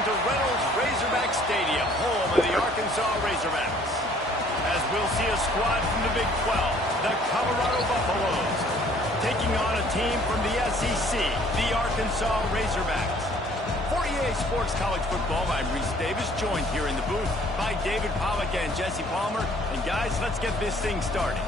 welcome to Reynolds Razorback Stadium, home of the Arkansas Razorbacks. As we'll see a squad from the Big 12, the Colorado Buffaloes, taking on a team from the SEC, the Arkansas Razorbacks. For EA Sports College Football, I'm Reese Davis, joined here in the booth by David Pollack and Jesse Palmer. And guys, let's get this thing started.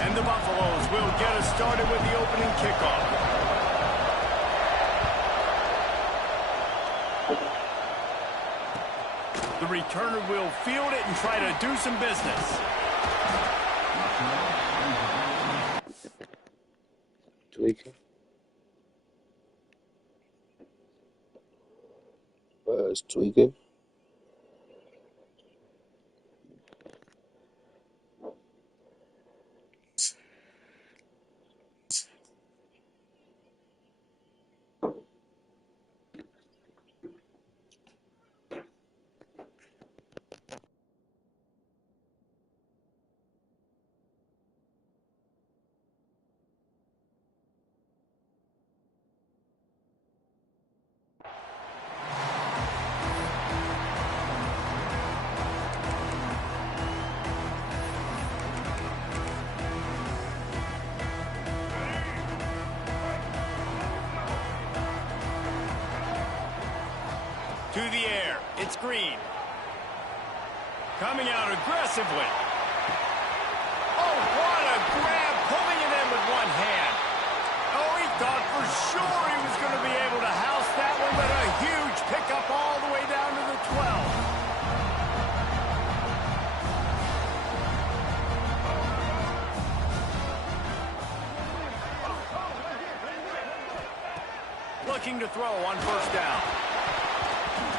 And the Buffaloes will get us started with the opening kickoff. The returner will field it and try to do some business. Tweaking. It's tweaking. To the air, it's Green. Coming out aggressively. Oh, what a grab, pulling it in with one hand. Oh, he thought for sure he was going to be able to house that one, but a huge pickup all the way down to the 12. Looking to throw on first down.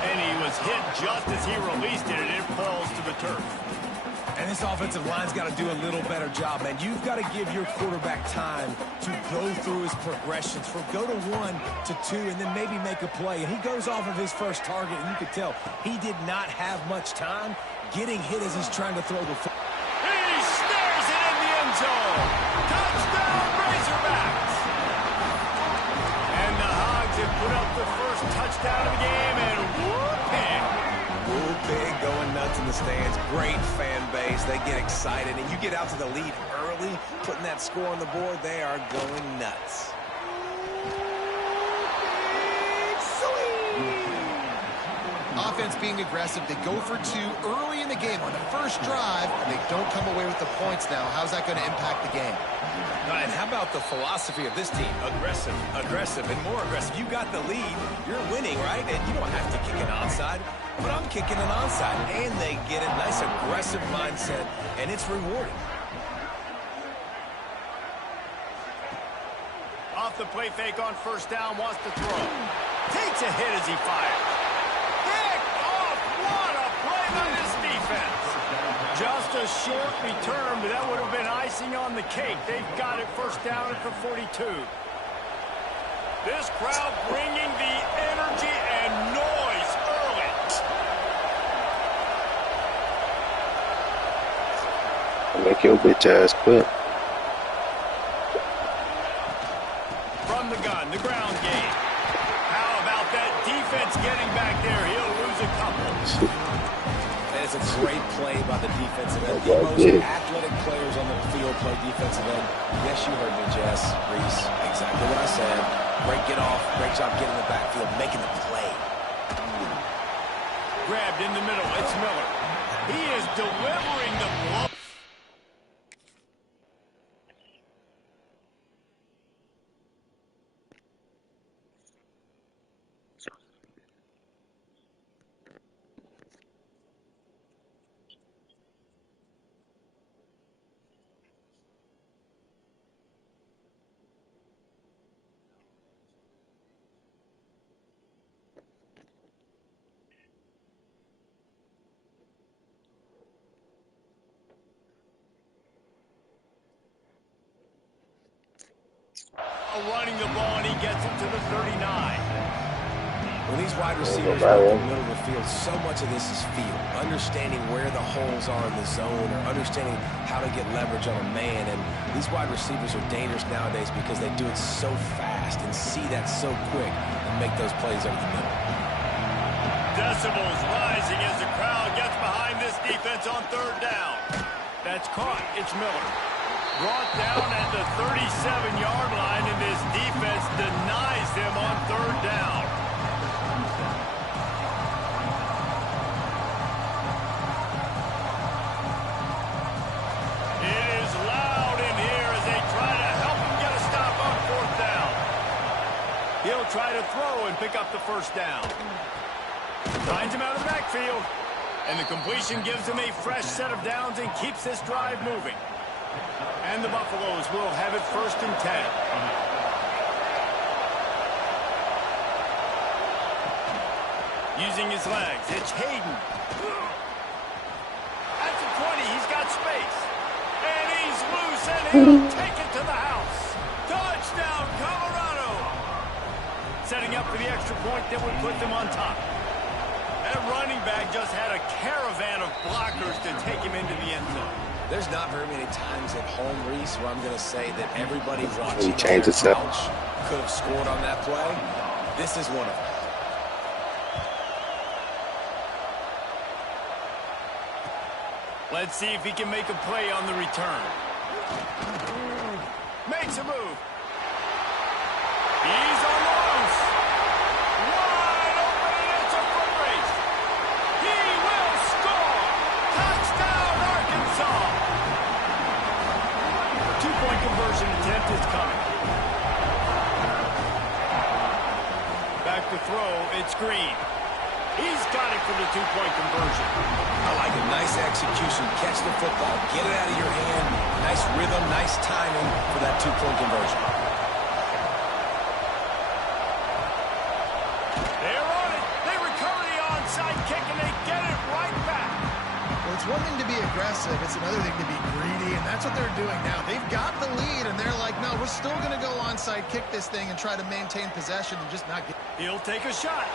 And he was hit just as he released it, and it falls to the turf. And this offensive line's got to do a little better job, man. You've got to give your quarterback time to go through his progressions from go to 1 to 2 and then maybe make a play. And he goes off of his first target, and you could tell he did not have much time getting hit as he's trying to throw the football. He snares it in the end zone. Touchdown, Razorbacks. And the Hogs have put up the first touchdown of the game, and whooping. Whooping, going nuts in the stands. Great fan base. They get excited, and you get out to the lead early, putting that score on the board, they are going nuts. Offense being aggressive. They go for 2 early in the game on the first drive, and they don't come away with the points now. How's that going to impact the game? And how about the philosophy of this team? Aggressive, aggressive, and more aggressive. You got the lead. You're winning, right? And you don't have to kick an onside. But I'm kicking an onside. And they get a nice aggressive mindset, and it's rewarding. Off the play fake on first down, wants to throw. Takes a hit as he fires. Picked off! What a play by this defense! Just a short return, but that would have been icing on the cake. They've got it first down at the 42. This crowd bringing the energy and noise early. Make your bitch ass quit. From the gun, the ground game. How about that defense getting back there? He'll lose a couple. That is a great play by the defensive end. The most athletic players on the field play defensive end. Yes, you heard me, Jess, Reese. Exactly what I said. Great get off. Great job getting in the backfield, making the play. Grabbed in the middle. It's Miller. He is delivering the blow. Running the ball, and he gets it to the 39. When these wide There you go, receivers are up the Byron. middle of the field, so much of this is feel. Understanding where the holes are in the zone or understanding how to get leverage on a man. And these wide receivers are dangerous nowadays because they do it so fast and see that so quick and make those plays over the middle. Decibels rising as the crowd gets behind this defense on third down. That's caught. It's Miller. Brought down at the 37-yard line, and this defense denies them on third down. It is loud in here as they try to help him get a stop on fourth down. He'll try to throw and pick up the first down. Finds him out of the backfield. And the completion gives him a fresh set of downs and keeps this drive moving. And the Buffaloes will have it 1st and 10. Using his legs, it's Hayden. At the 20, he's got space. And he's loose, and he'll take it to the house. Touchdown, Colorado. Setting up for the extra point that would put them on top. That running back just had a caravan of blockers to take him into the end zone. There's not very many times at home, Reese, where I'm going to say that everybody watching He changed on their it up. couch could have scored on that play. This is one of them. Let's see if he can make a play on the return. Makes a move. He's on the loose. Wide open, and it's a foot race. He will score. Touchdown, Arkansas. A two-point conversion attempt is coming. Back to throw, it's Green. He's got it for the two-point conversion. I like it. Nice execution. Catch the football. Get it out of your hand. Nice rhythm, nice timing for that two-point conversion. They're on it. They recover the onside kick, and they get it right back. Well, it's one thing to be aggressive. It's another thing to be greedy, and that's what they're doing now. They've got the lead, and they're like, no, we're still going to go onside kick this thing and try to maintain possession and just not get... He'll take a shot.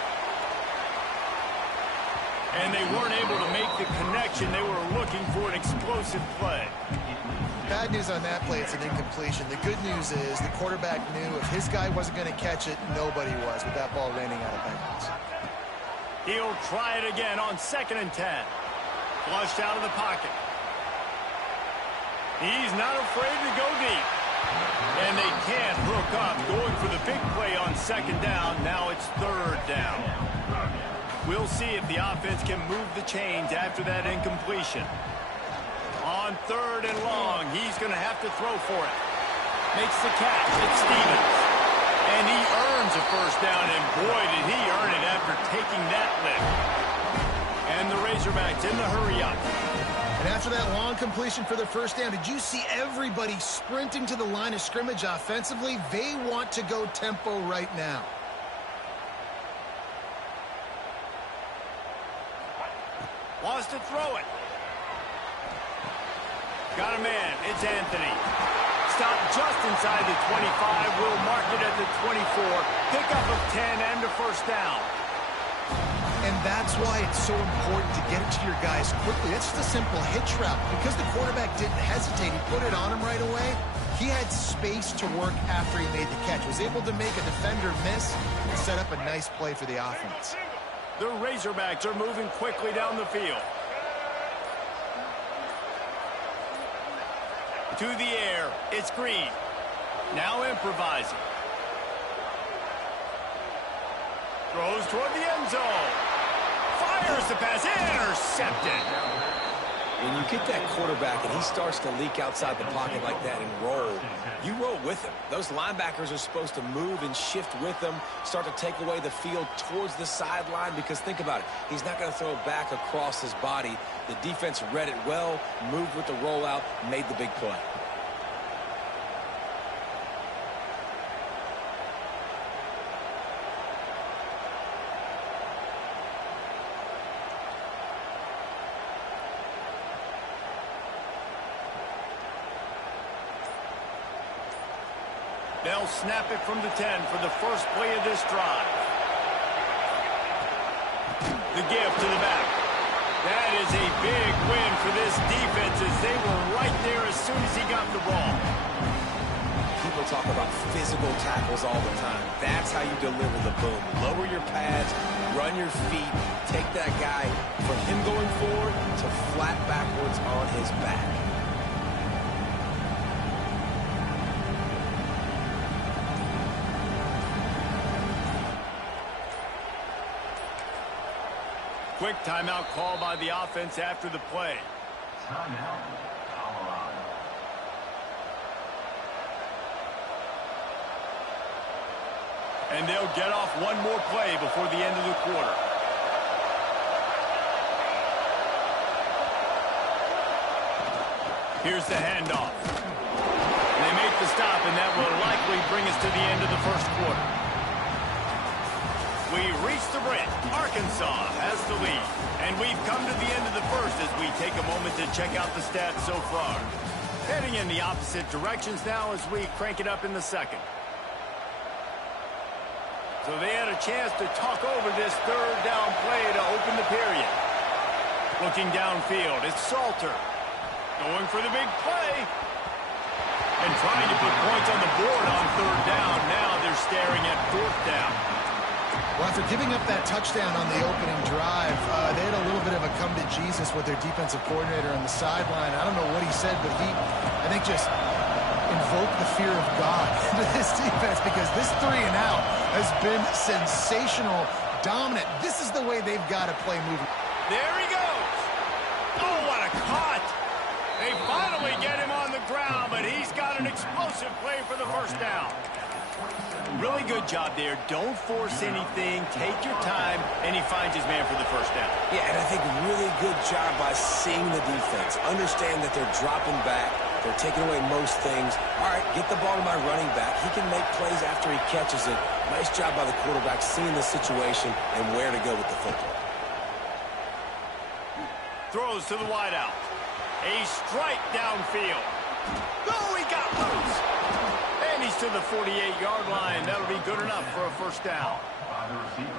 And they weren't able to make the connection. They were looking for an explosive play. Bad news on that play, it's an incompletion. The good news is the quarterback knew if his guy wasn't going to catch it, nobody was with that ball landing out of bounds. He'll try it again on 2nd and 10. Flushed out of the pocket. He's not afraid to go deep. And they can't hook up, going for the big play on 2nd down. Now it's 3rd down. We'll see if the offense can move the chains after that incompletion. On 3rd and long, he's going to have to throw for it. Makes the catch. It's Stevens. And he earns a first down, and boy, did he earn it after taking that lift. And the Razorbacks in the hurry-up. And after that long completion for the first down, did you see everybody sprinting to the line of scrimmage offensively? They want to go tempo right now. Wants to throw it. Got a man. It's Anthony. Stopped just inside the 25. Will mark it at the 24. Pickup of 10 and a first down. And that's why it's so important to get it to your guys quickly. It's just a simple hitch route. Because the quarterback didn't hesitate, he put it on him right away. He had space to work after he made the catch. Was able to make a defender miss and set up a nice play for the offense. The Razorbacks are moving quickly down the field. To the air, it's Green. Now improvising. Throws toward the end zone. Fires the pass, intercepted. When you get that quarterback and he starts to leak outside the pocket like that and roll, you roll with him. Those linebackers are supposed to move and shift with him, start to take away the field towards the sideline, because think about it. He's not going to throw it back across his body. The defense read it well, moved with the rollout, made the big play. They'll snap it from the 10 for the first play of this drive. The give to the back. That is a big win for this defense as they were right there as soon as he got the ball. People talk about physical tackles all the time. That's how you deliver the boom. Lower your pads, run your feet, take that guy from him going forward to flat backwards on his back. Quick timeout call by the offense after the play. Timeout, Colorado. And they'll get off one more play before the end of the quarter. Here's the handoff. They make the stop, and that will likely bring us to the end of the first quarter. We reach the break. Arkansas has the lead. And we've come to the end of the first as we take a moment to check out the stats so far. Heading in the opposite directions now as we crank it up in the second. So they had a chance to talk over this third down play to open the period. Looking downfield, it's Salter. Going for the big play. And trying to put points on the board on third down. Now they're staring at fourth down. Well, after giving up that touchdown on the opening drive, they had a little bit of a come to Jesus with their defensive coordinator on the sideline. I don't know what he said, but he, I think, just invoked the fear of God into this defense because this 3 and out has been sensational, dominant. This is the way they've got to play moving. There he goes. Oh, what a caught. They finally get him on the ground, but he's got an explosive play for the first down. Really good job there. Don't force anything. Take your time, and he finds his man for the first down. Yeah, and I think really good job by seeing the defense. Understand that they're dropping back. They're taking away most things. All right, get the ball to my running back. He can make plays after he catches it. Nice job by the quarterback seeing the situation and where to go with the football. Throws to the wideout. A strike downfield. Oh, he got loose. And he's to the 48-yard line. That'll be good enough for a first down. By the receiver.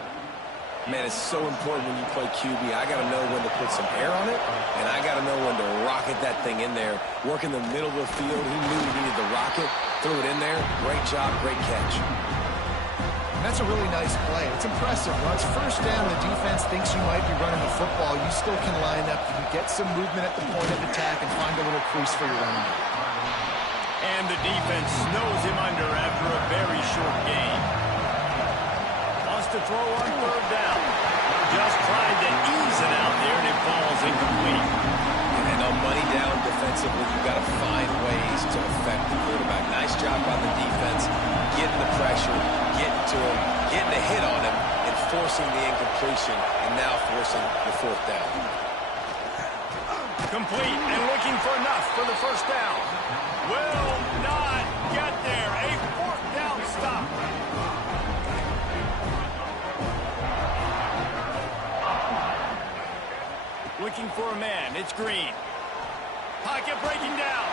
Man, it's so important when you play QB. I got to know when to put some air on it, and I got to know when to rocket that thing in there. Work in the middle of the field. He knew he needed to rocket. Threw it in there. Great job, great catch. And that's a really nice play. It's impressive. Once first down, the defense thinks you might be running the football. You still can line up. You can get some movement at the point of attack and find a little crease for your running back. And the defense snows him under after a very short game. Wants to throw on third down. Just trying to ease it out there, and it falls incomplete. And on money down defensively, you've got to find ways to affect the quarterback. Nice job by the defense, getting the pressure, getting to him, getting a hit on him, and forcing the incompletion, and now forcing the fourth down. Complete and looking for enough for the first down. Will not get there. A fourth down stop. Looking for a man. It's Green. Pocket breaking down.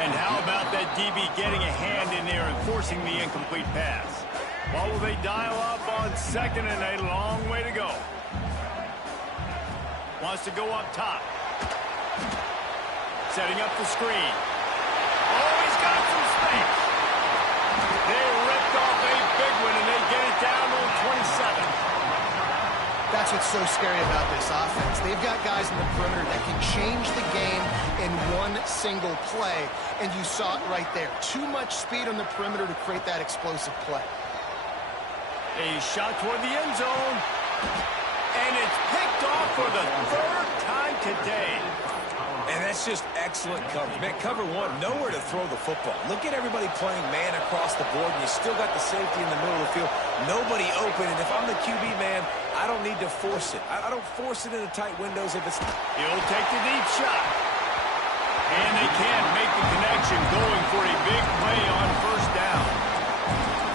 And how about that DB getting a hand in there and forcing the incomplete pass? What will they dial up on second and a long way to go? Wants to go up top. Setting up the screen. Oh, he's got some space. They ripped off a big one, and they get it down to 27. That's what's so scary about this offense. They've got guys in the perimeter that can change the game in one single play, and you saw it right there. Too much speed on the perimeter to create that explosive play. A shot toward the end zone. And it's picked off for the third time today. And that's just excellent coverage. Man, cover one, nowhere to throw the football. Look at everybody playing man across the board, and you still got the safety in the middle of the field. Nobody open, and if I'm the QB man, I don't need to force it. I don't force it into tight windows if it's... He'll take the deep shot. And they can't make the connection, going for a big play on first down.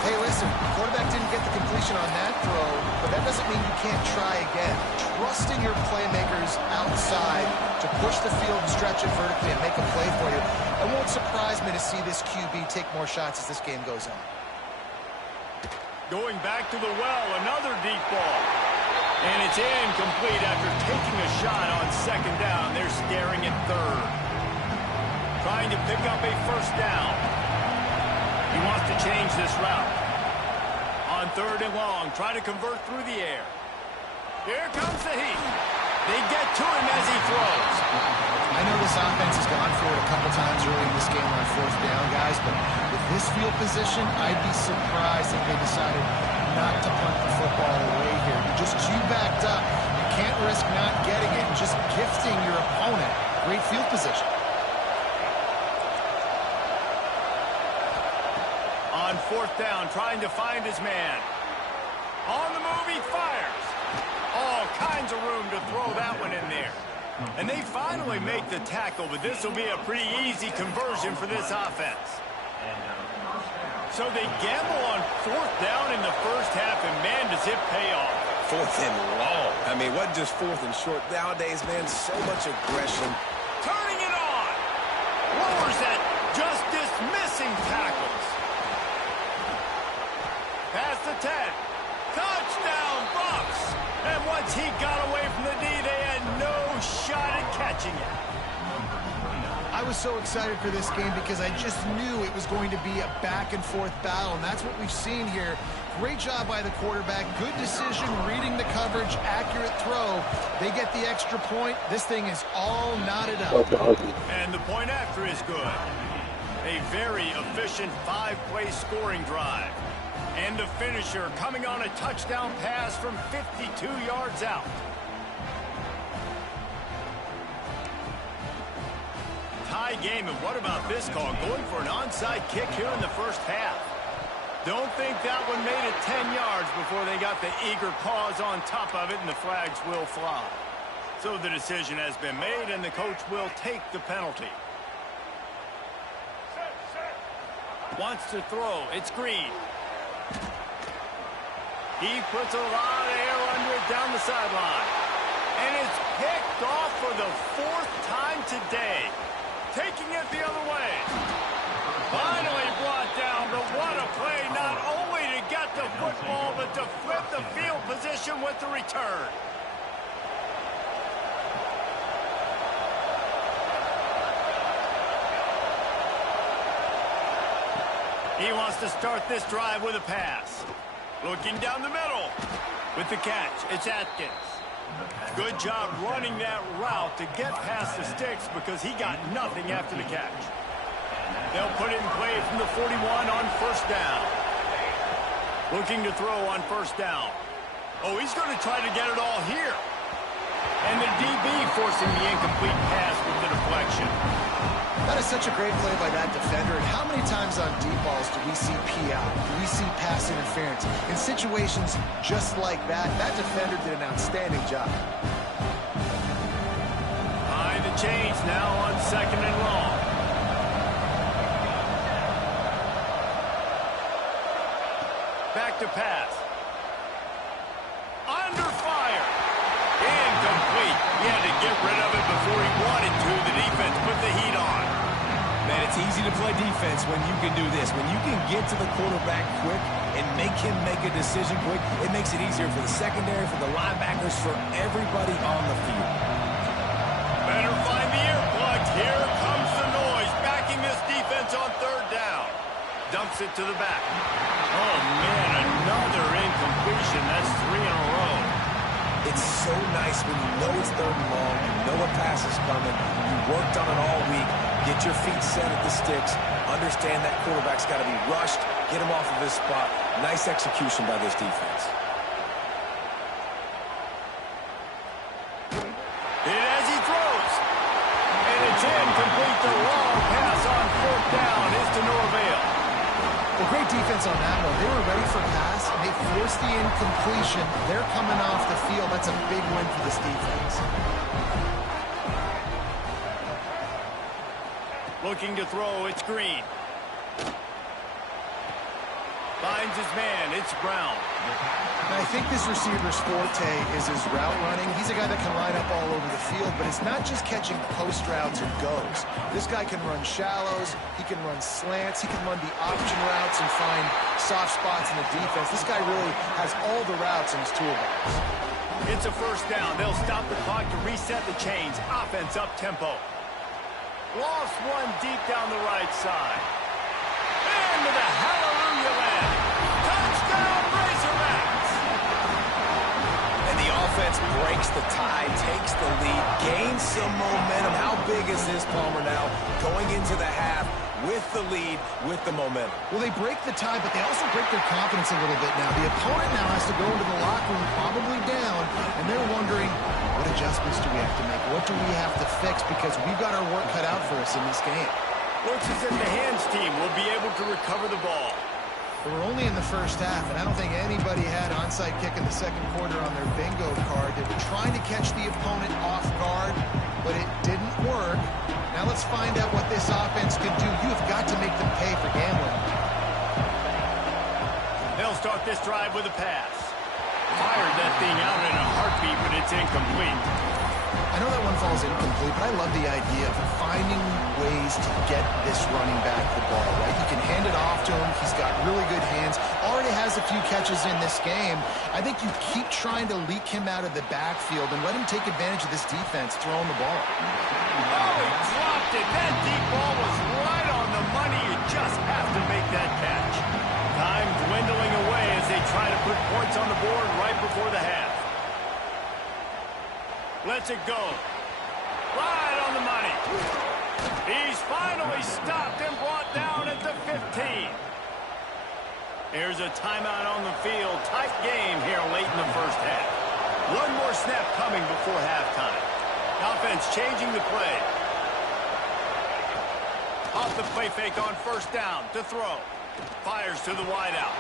Hey, listen, the quarterback didn't get the completion on that throw, but that doesn't mean you can't try again. Trust in your playmakers outside to push the field and stretch it vertically and make a play for you. It won't surprise me to see this QB take more shots as this game goes on. Going back to the well, another deep ball. And it's incomplete after taking a shot on second down. They're staring at third. Trying to pick up a first down. He wants to change this route. On third and long, try to convert through the air. Here comes the heat. They get to him as he throws. I know this offense has gone for it a couple times early in this game on fourth down, guys, but with this field position, I'd be surprised if they decided not to punt the football away here. You're just too backed up. You can't risk not getting it and just gifting your opponent great field position. On fourth down, trying to find his man. On the move, he fires. All kinds of room to throw that one in there. And they finally make the tackle, but this will be a pretty easy conversion for this offense. So they gamble on fourth down in the first half, and man, does it pay off. Fourth and long. I mean, what just fourth and short? Nowadays, man, so much aggression. Turning it on. Lowers that, just dismissing tackles. Past the 10. Touchdown, Bucks. And once he got away from the knee, they had no shot at catching it. I was so excited for this game because I just knew it was going to be a back-and-forth battle, and that's what we've seen here. Great job by the quarterback. Good decision, reading the coverage, accurate throw. They get the extra point. This thing is all knotted up. And the point after is good. A very efficient 5-play scoring drive. And the finisher coming on a touchdown pass from 52 yards out. Tie game, and what about this call? Going for an onside kick here in the first half. Don't think that one made it 10 yards before they got the eager paws on top of it, and the flags will fly. So the decision has been made, and the coach will take the penalty. Wants to throw. It's Green. He puts a lot of air under it down the sideline. And it's picked off for the 4th time today. Taking it the other way. Finally brought down, but what a play, not only to get the football, but to flip the field position with the return. He wants to start this drive with a pass. Looking down the middle. With the catch, it's Atkins. Good job running that route to get past the sticks because he got nothing after the catch. They'll put it in play from the 41 on first down. Looking to throw on first down. Oh, he's going to try to get it all here. And the DB forcing the incomplete pass with the deflection. That is such a great play by that defender. And how many times on deep balls do we see PI? Do we see pass interference? In situations just like that, that defender did an outstanding job. Behind the chains now on second and long. Back to pass. Under fire. Incomplete. He had to get rid of it before he wanted to. The defense put the heat on. Man, it's easy to play defense when you can do this. When you can get to the quarterback quick and make him make a decision quick, it makes it easier for the secondary, for the linebackers, for everybody on the field. Better find the earplugs. Here comes the noise. Backing this defense on third down. Dumps it to the back. Oh, man, another incompletion. That's 3 in a row. It's so nice when you know it's third and long, you know a pass is coming, you worked on it all week, get your feet set at the sticks, understand that quarterback's got to be rushed, get him off of his spot. Nice execution by this defense. Hit as he throws. And it's incomplete. The long pass on fourth down is to no avail. Well, great defense on that one. They were ready for pass, and they forced the incompletion. They're coming off the field. That's a big win for this defense. Looking to throw, it's Green. finds his man. It's Brown. And I think this receiver's forte is his route running. He's a guy that can line up all over the field, but it's not just catching post routes or goes. This guy can run shallows, he can run slants, he can run the option routes and find soft spots in the defense. This guy really has all the routes in his toolbox. It's a first down. They'll stop the clock to reset the chains. Offense up tempo. Lost one deep down the right side. Into the hallelujah land. Touchdown Razorbacks! And the offense breaks the tie, takes the lead, gains some momentum. How big is this, Palmer, now? Going into the half with the lead, with the momentum. Well, they break the tie, but they also break their confidence a little bit now. The opponent now has to go into the locker room probably down, and they're wondering, what adjustments do we have to make? What do we have to fix? Because we've got our work cut out for us in this game. Looks as if the hands team will be able to recover the ball. We're only in the first half, and I don't think anybody had onside kick in the second quarter on their bingo card. They were trying to catch the opponent off guard, but it didn't work. Now let's find out what this offense can do. You've got to make them pay for gambling. They'll start this drive with a pass. Fired that thing out in a heartbeat, but it's incomplete. I know that one falls incomplete, but I love the idea of finding ways to get this running back the ball, right? You can hand it off to him. He's got really good hands. Already has a few catches in this game. I think you keep trying to leak him out of the backfield and let him take advantage of this defense throwing the ball. Oh, he dropped it. That deep ball was right on the money. You just have to make that catch. Time dwindling away as they try to put points on the board right before the half. Lets it go. Right on the money. He's finally stopped and brought down at the 15. Here's a timeout on the field. Tight game here late in the first half. One more snap coming before halftime. Offense changing the play. Off the play fake on first down to throw. Fires to the wideout.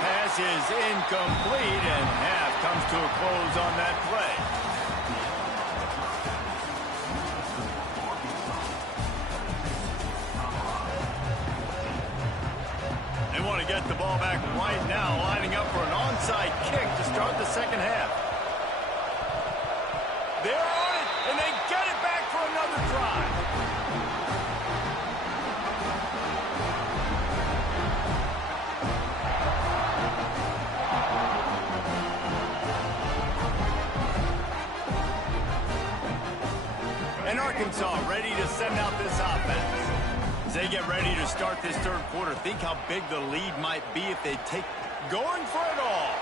Pass is incomplete, and half comes to a close on that play. They want to get the ball back right now, lining up for an onside kick to start the second half. They're on it, and they get it back for another drive. And Arkansas ready to send out this offense. As they get ready to start this third quarter, think how big the lead might be if they take going for it all.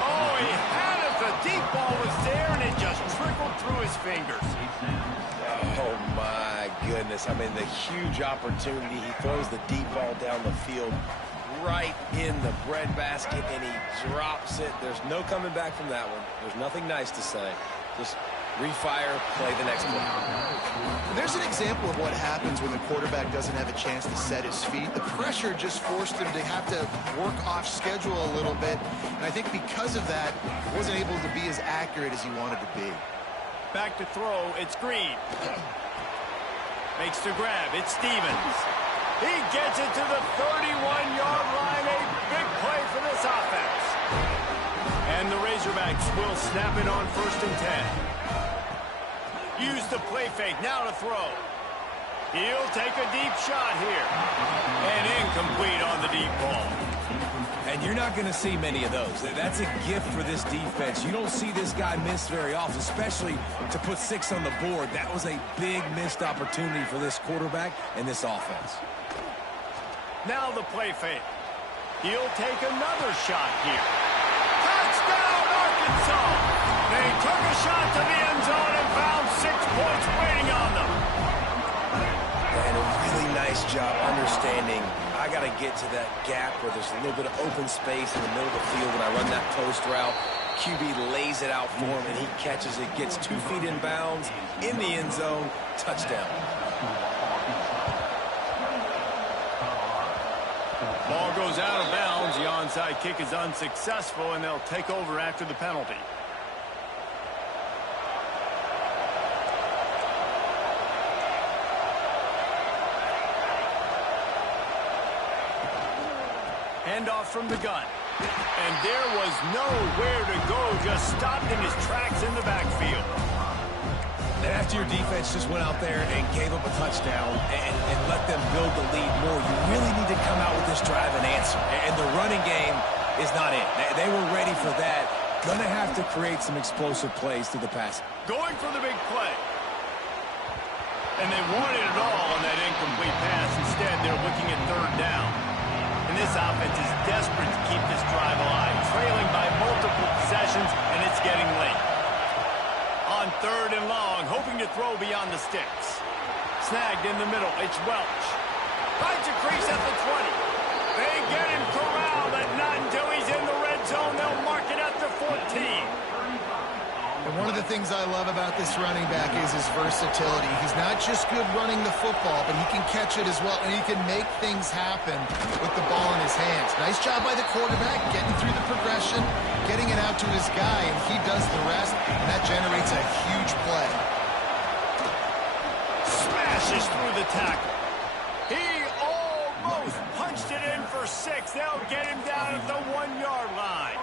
Oh, he had it. The deep ball was there, and it just trickled through his fingers. Oh, my goodness. I mean, the huge opportunity. He throws the deep ball down the field right in the breadbasket, and he drops it. There's no coming back from that one. There's nothing nice to say. Just refire, play the next play. There's an example of what happens when the quarterback doesn't have a chance to set his feet. The pressure just forced him to have to work off schedule a little bit. And I think because of that, he wasn't able to be as accurate as he wanted to be. Back to throw, it's Green. Makes the grab, it's Stevens. He gets it to the 31-yard line, a big play for this offense. And the Razorbacks will snap it on 1st and 10. Use the play fake, now to throw. He'll take a deep shot here. And incomplete on the deep ball. And you're not going to see many of those. That's a gift for this defense. You don't see this guy miss very often, especially to put 6 on the board. That was a big missed opportunity for this quarterback and this offense. Now the play fake. He'll take another shot here. Touchdown, Arkansas! They took a shot to the end zone and found 6 points waiting on them. And a really nice job understanding I got to get to that gap where there's a little bit of open space in the middle of the field when I run that post route. QB lays it out for him, and he catches it, gets 2 feet in bounds, in the end zone, touchdown. Ball goes out of bounds. The onside kick is unsuccessful, and they'll take over after the penalty. Handoff from the gun. And there was nowhere to go, just stopped in his tracks in the backfield. And after your defense just went out there and gave up a touchdown and let them build the lead more, you really need to come out with this drive and answer. And the running game is not it. They were ready for that. Gonna have to create some explosive plays through the pass. Going for the big play. And they wanted it all on that incomplete pass. Instead, they're looking at third down. And this offense is desperate to keep this drive alive, trailing by multiple possessions, and it's getting late. On third and long, hoping to throw beyond the sticks. Snagged in the middle, it's Welch. Finds a crease at the 20. They get him corralled, but not until he's in the red zone. They'll mark it at the 14. And one of the things I love about this running back is his versatility. He's not just good running the football, but he can catch it as well, and he can make things happen with the ball in his hands. Nice job by the quarterback, getting through the progression, getting it out to his guy, and he does the rest, and that generates a huge play. Smashes through the tackle. He almost punched it in for 6. They'll get him down at the 1-yard line.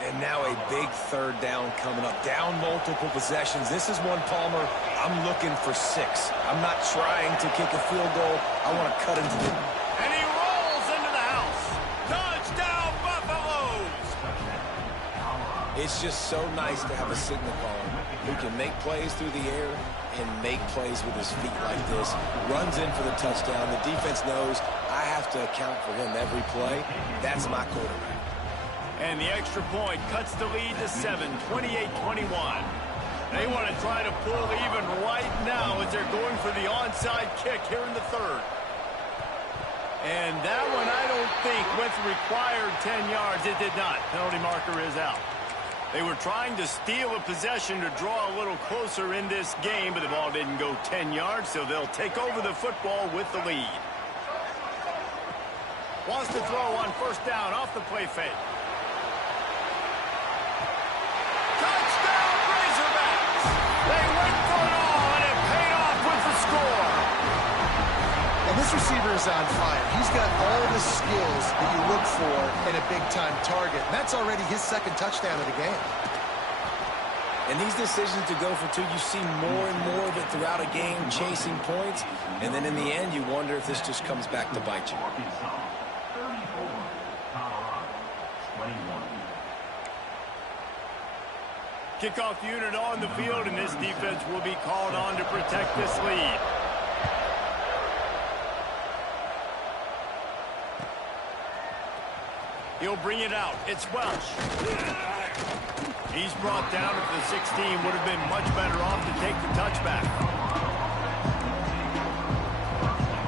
And now a big third down coming up. Down multiple possessions. This is one, Palmer, I'm looking for 6. I'm not trying to kick a field goal. I want to cut into the... And he rolls into the house. Touchdown, Buffaloes! It's just so nice to have a signal caller who can make plays through the air and make plays with his feet like this. Runs in for the touchdown. The defense knows I have to account for him every play. That's my quarterback. And the extra point cuts the lead to 7, 28-21. They want to try to pull even right now as they're going for the onside kick here in the third. And that one I don't think went the required 10 yards. It did not. Penalty marker is out. They were trying to steal a possession to draw a little closer in this game, but the ball didn't go 10 yards, so they'll take over the football with the lead. Wants to throw on first down off the play fake. Touchdown, Razorbacks! They went for it all, and it paid off with the score. And this receiver is on fire. He's got all the skills that you look for in a big-time target. And that's already his second touchdown of the game. And these decisions to go for 2, you see more and more of it throughout a game, chasing points. And then in the end, you wonder if this just comes back to bite you. Kickoff unit on the field, and this defense will be called on to protect this lead. He'll bring it out. It's Welch. He's brought down at the 16. Would have been much better off to take the touchback.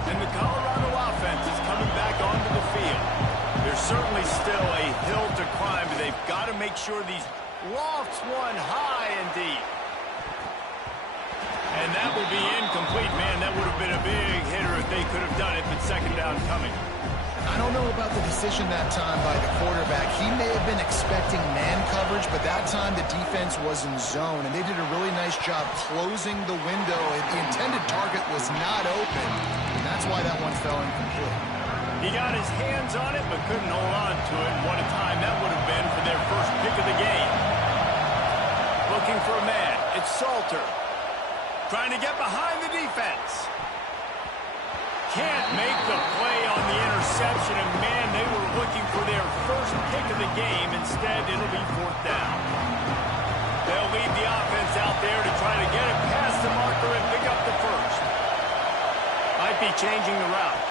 And the Colorado offense is coming back onto the field. There's certainly still a hill to climb, but they've got to make sure these lofts one high and deep. And that will be incomplete. Man, that would have been a big hitter if they could have done it, but second down coming. I don't know about the decision that time by the quarterback. He may have been expecting man coverage, but that time the defense was in zone, and they did a really nice job closing the window. The intended target was not open, and that's why that one fell incomplete. He got his hands on it, but couldn't hold on to it. What a time that would have been for their first pick of the game. Looking for a man. It's Salter. Trying to get behind the defense. Can't make the play on the interception, and man, they were looking for their first pick of the game. Instead, it'll be fourth down. They'll leave the offense out there to try to get it past the marker and pick up the first. Might be changing the route.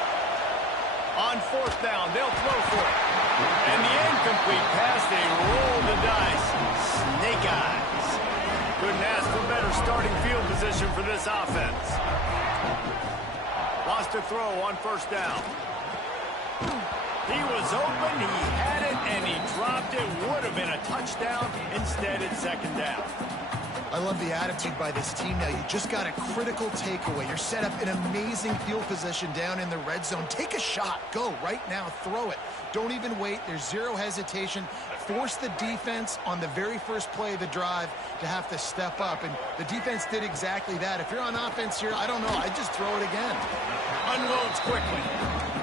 On fourth down, they'll throw for it. And the incomplete pass, they roll the dice. Snake eyes. Couldn't ask for better starting field position for this offense. Lost a throw on first down. He was open, he had it, and he dropped it. Would have been a touchdown. Instead, it's second down. I love the attitude by this team now. You just got a critical takeaway. You're set up in amazing field position down in the red zone. Take a shot. Go right now. Throw it. Don't even wait. There's zero hesitation. Force the defense on the very first play of the drive to have to step up. And the defense did exactly that. If you're on offense here, I don't know. I'd just throw it again. Unloads quickly.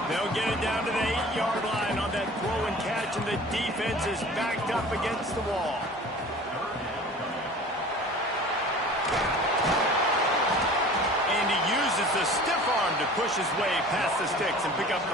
They'll get it down to the 8-yard line on that throw and catch, and the defense is backed up against the wall. And he uses the stiff arm to push his way past the sticks and pick up the